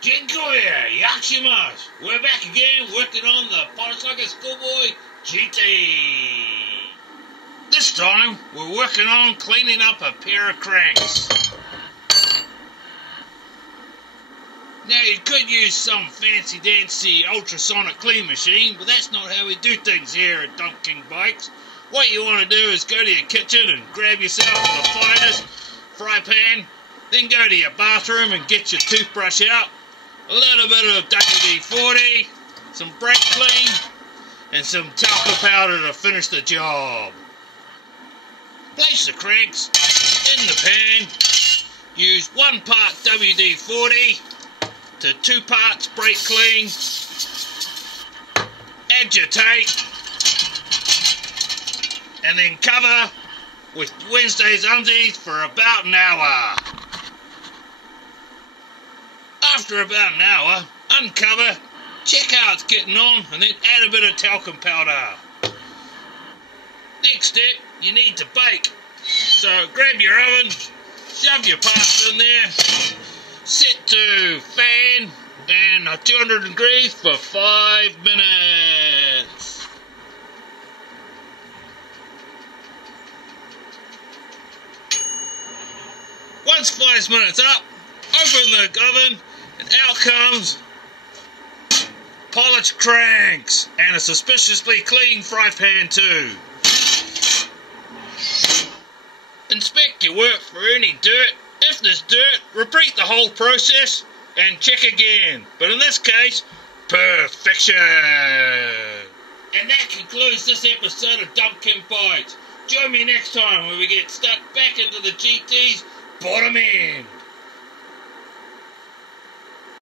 Dziękuję, jak się masz? We're back again working on the Motorcycle Schoolboy GT. This time we're working on cleaning up a pair of cranks. Now you could use some fancy dancy ultrasonic clean machine, but that's not how we do things here at Dump King Bikes. What you want to do is go to your kitchen and grab yourself the finest fry pan, then go to your bathroom and get your toothbrush out, a little bit of WD-40, some brake clean, and some talcum powder to finish the job. Place the cranks in the pan, use 1 part WD-40 to 2 parts brake clean, agitate, and then cover with Wednesday's undies for about an hour. After about an hour, uncover, check how it's getting on, and then add a bit of talcum powder. Next step, you need to bake. So grab your oven, shove your parts in there, set to fan and 200 degrees for 5 minutes. Once 5 minutes up, open the oven and out comes polished cranks and a suspiciously clean fry pan too. Inspect your work for any dirt. If there's dirt, repeat the whole process and check again. But in this case, perfection. And that concludes this episode of Dump King Bikes. Join me next time when we get stuck back into the GT's bottom end.